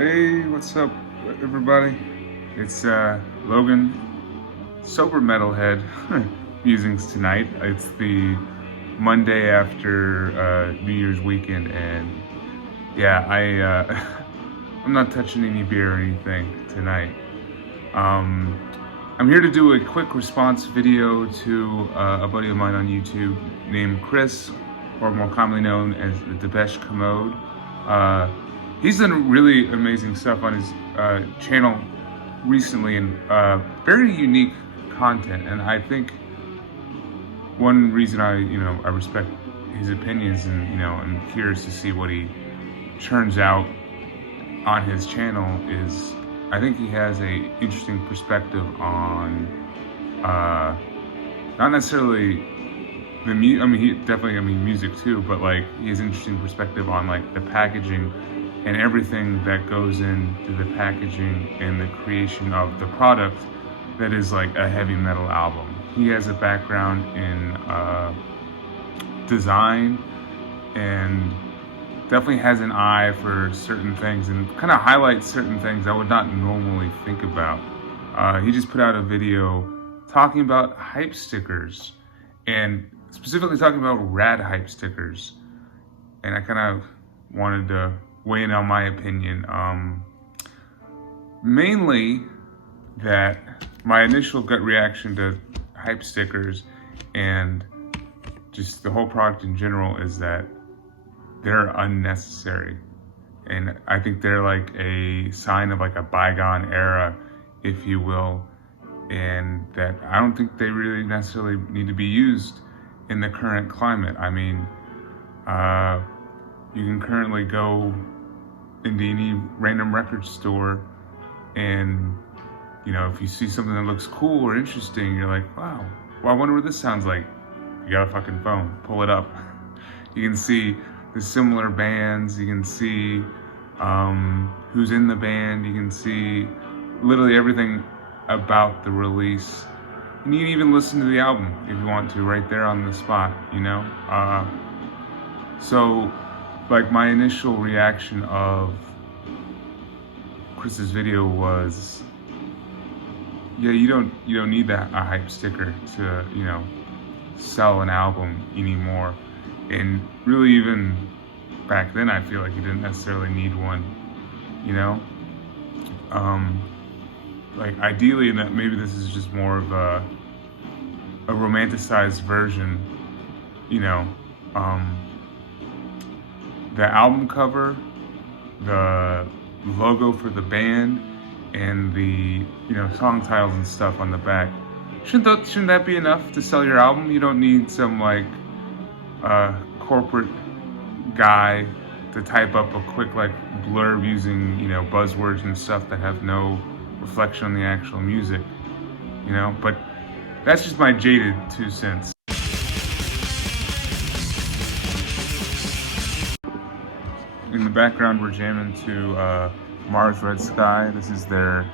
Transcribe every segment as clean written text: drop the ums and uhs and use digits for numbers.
Hey, what's up, everybody? It's Logan, sober metalhead, musings tonight. It's the Monday after New Year's weekend, and yeah, I'm not touching any beer or anything tonight. I'm here to do a quick response video to a buddy of mine on YouTube named Chris, or more commonly known as the Depechecomode. He's done really amazing stuff on his channel recently, and very unique content. And I think one reason I respect his opinions, and I'm curious to see what he churns out on his channel, is I think he has a interesting perspective on not necessarily the music too, but like he has interesting perspective on like the packaging and everything that goes into the packaging and the creation of the product that is like a heavy metal album. He has a background in design and definitely has an eye for certain things and kind of highlights certain things I would not normally think about. He just put out a video talking about hype stickers, and specifically talking about rad hype stickers. And I kind of wanted to weigh in on my opinion. Mainly that my initial gut reaction to hype stickers and just the whole product in general is that they're unnecessary. And I think they're like a sign of like a bygone era, if you will. And that I don't think they really necessarily need to be used in the current climate. I mean, you can currently go into any random record store and, if you see something that looks cool or interesting, you're like, wow, well, I wonder what this sounds like. You got a fucking phone, pull it up. You can see the similar bands, you can see who's in the band, you can see literally everything about the release. And you can even listen to the album if you want to, right there on the spot, So, like, my initial reaction of Chris's video was, yeah, you don't need a hype sticker to, sell an album anymore. And really, even back then, I feel like you didn't necessarily need one, like ideally, and that maybe this is just more of a romanticized version, the album cover, the logo for the band, and the song titles and stuff on the back. Shouldn't that be enough to sell your album? You don't need some like corporate guy to type up a quick like blurb using buzzwords and stuff that have no reflection on the actual music, but that's just my jaded 2 cents. In the background, we're jamming to Mars Red Sky. This is their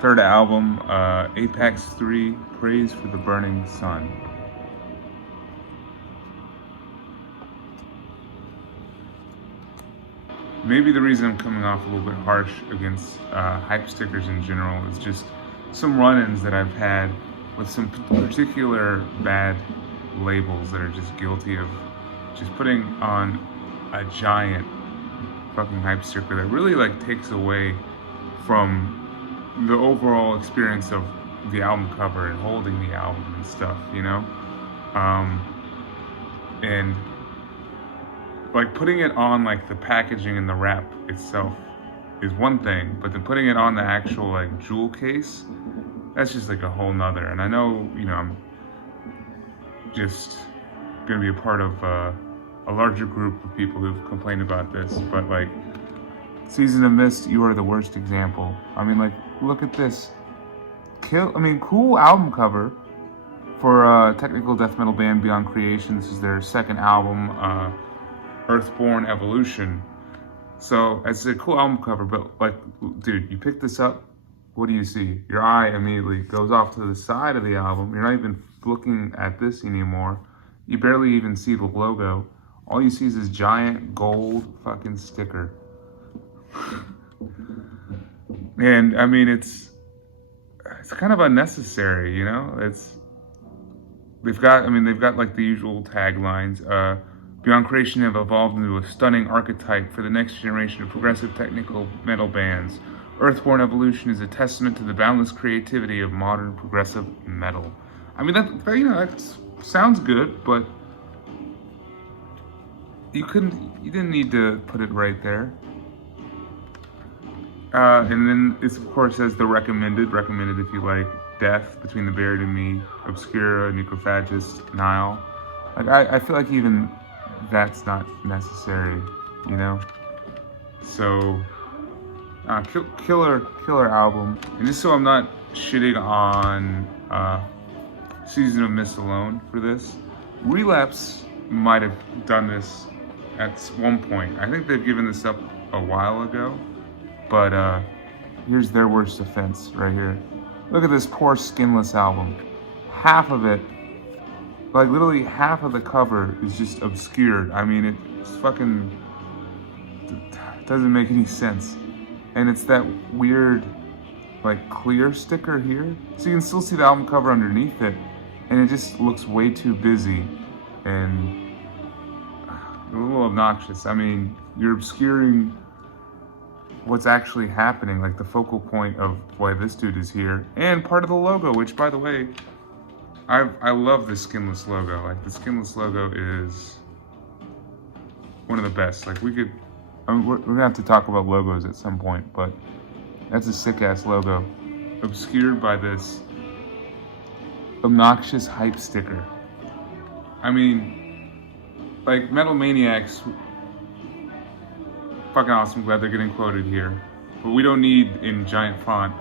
third album, Apex 3, Praise for the Burning Sun. Maybe the reason I'm coming off a little bit harsh against hype stickers in general is just some run-ins that I've had with some particular bad labels that are just guilty of just putting on a giant fucking hype sticker that really like takes away from the overall experience of the album cover and holding the album and stuff, and like putting it on like the packaging and the wrap itself is one thing, but then putting it on the actual like jewel case, that's just like a whole nother. And I know, I'm just gonna be a part of a larger group of people who've complained about this, but like Season of Mist, you are the worst example. I mean, like, look at this. Cool album cover for a technical death metal band, Beyond Creation. This is their second album, Earthborn Evolution. So it's a cool album cover, but like, dude, you pick this up, what do you see? Your eye immediately goes off to the side of the album. You're not even looking at this anymore. You barely even see the logo. All you see is this giant gold fucking sticker. And I mean, it's kind of unnecessary, you know? They've got like the usual taglines. Beyond creation have evolved into a stunning archetype for the next generation of progressive technical metal bands. Earthborn evolution is a testament to the boundless creativity of modern progressive metal. I mean, that sounds good, but you didn't need to put it right there. And then it's of course says the recommended if you like Death, Between the Buried and Me, Obscura, Necrophagist, Nile. Like I feel like even that's not necessary, you know? So killer album. And just so I'm not shitting on Season of Mist alone for this, Relapse might have done this at one point. I think they've given this up a while ago, but here's their worst offense right here. Look at this poor Skinless album. Half of it, like literally half of the cover is just obscured. I mean, it's fucking doesn't make any sense. And it's that weird, like, clear sticker here. So you can still see the album cover underneath it, and it just looks way too busy and a little obnoxious. I mean, you're obscuring what's actually happening, like the focal point of why this dude is here, and part of the logo, which, by the way, I love the Skinless logo. Like, the Skinless logo is one of the best. Like, we're gonna have to talk about logos at some point, but that's a sick-ass logo, obscured by this obnoxious hype sticker. I mean, like, Metal Maniacs, fucking awesome, glad they're getting quoted here. But we don't need, in giant font,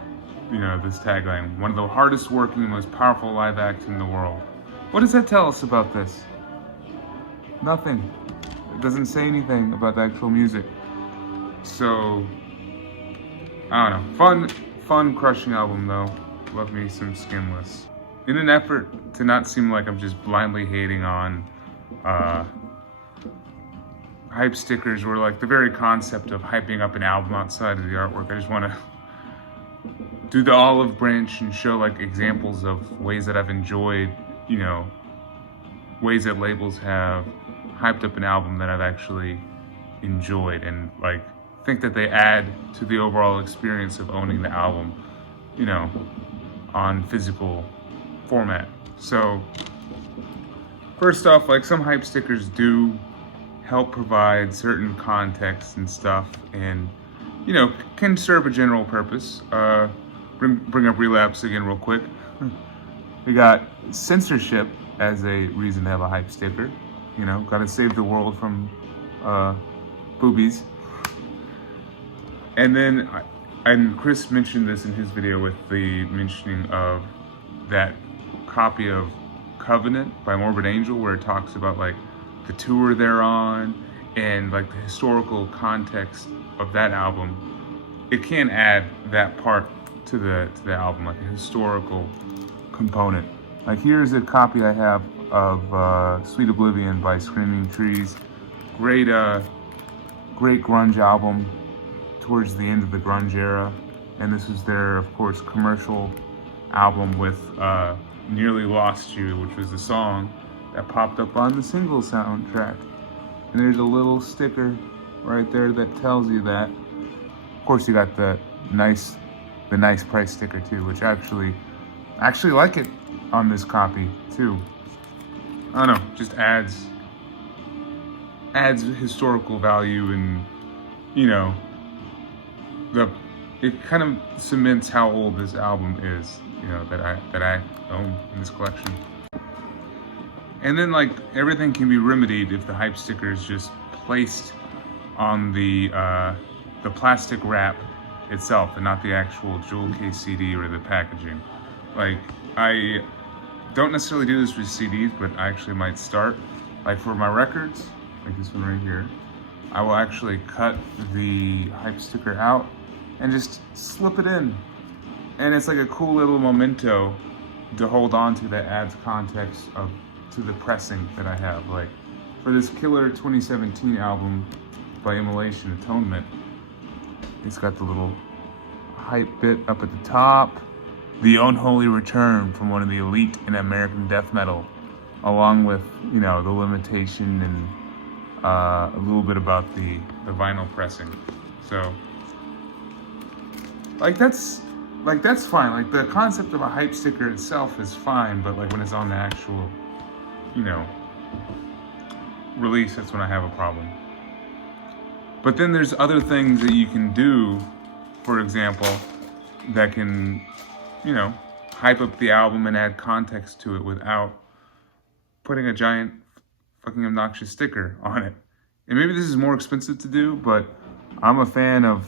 you know, this tagline. One of the hardest working, most powerful live acts in the world. What does that tell us about this? Nothing. It doesn't say anything about the actual music. So, I don't know. Fun crushing album though. Love me some Skinless. In an effort to not seem like I'm just blindly hating on hype stickers, or like the very concept of hyping up an album outside of the artwork, I just want to do the olive branch and show like examples of ways that I've enjoyed, you know, ways that labels have hyped up an album that I've actually enjoyed, and like think that they add to the overall experience of owning the album, you know, on physical format. So first off, like, some hype stickers do help provide certain context and stuff, and, you know, can serve a general purpose. Bring up Relapse again real quick. We got censorship as a reason to have a hype sticker. You know, gotta save the world from boobies. And then, and Chris mentioned this in his video with the mentioning of that copy of Covenant by Morbid Angel, where it talks about like the tour they're on and like the historical context of that album. It can add that part to the album, like a historical component. Like, here's a copy I have of Sweet Oblivion by Screaming Trees. Great grunge album towards the end of the grunge era, and this was their, of course, commercial album with Nearly Lost You, which was the song that popped up on the single soundtrack. And there's a little sticker right there that tells you that. Of course, you got the nice price sticker too, which I actually like it on this copy too. I don't know, just adds historical value, and, you know, it kind of cements how old this album is, you know, that I own in this collection. And then, like, everything can be remedied if the hype sticker is just placed on the plastic wrap itself and not the actual jewel case CD or the packaging. Like, I don't necessarily do this with CDs, but I actually might start. Like, for my records, like this one right here, I will actually cut the hype sticker out and just slip it in. And it's like a cool little memento to hold on to that adds context to the pressing that I have. Like, for this killer 2017 album by Immolation Atonement, it's got the little hype bit up at the top. The Unholy Return from one of the elite in American death metal, along with, you know, the limitation and a little bit about the vinyl pressing. So, like that's fine. Like the concept of a hype sticker itself is fine, but like when it's on the actual, you know, release, that's when I have a problem. But then there's other things that you can do, for example, that can, you know, hype up the album and add context to it without putting a giant fucking obnoxious sticker on it. And maybe this is more expensive to do, but I'm a fan of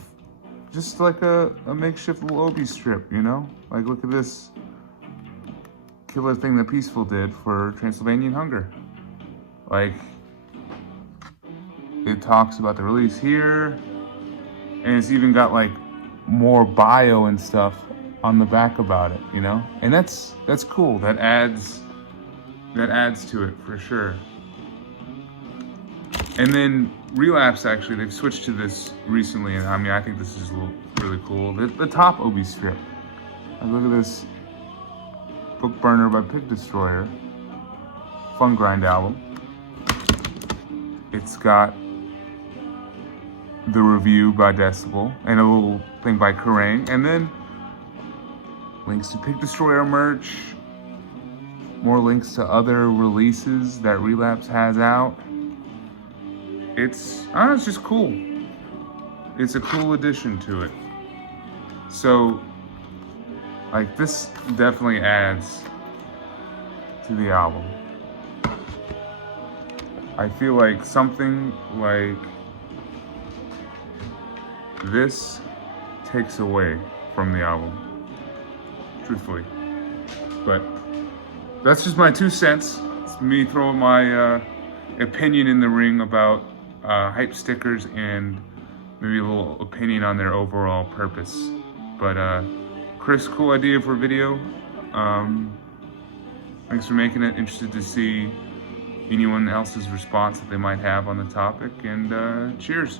just like a makeshift little Obi strip, you know? Like, look at this killer thing that Peaceful did for Transylvanian Hunger. Like, it talks about the release here, and it's even got like more bio and stuff on the back about it, you know? And that's cool. That adds to it for sure. And then Relapse, actually, they've switched to this recently, and I mean, I think this is really cool. The top Obi strip. Like, look at this Book Burner by Pig Destroyer. Fun Grind album. It's got the review by Decibel and a little thing by Kerrang, and then links to Pig Destroyer merch, more links to other releases that Relapse has out. It's just cool. It's a cool addition to it. So, like, this definitely adds to the album. I feel like something like this takes away from the album, truthfully. But that's just my 2 cents. It's me throwing my opinion in the ring about hype stickers and maybe a little opinion on their overall purpose. But Chris, cool idea for a video. Thanks for making it. Interested to see anyone else's response that they might have on the topic, and cheers.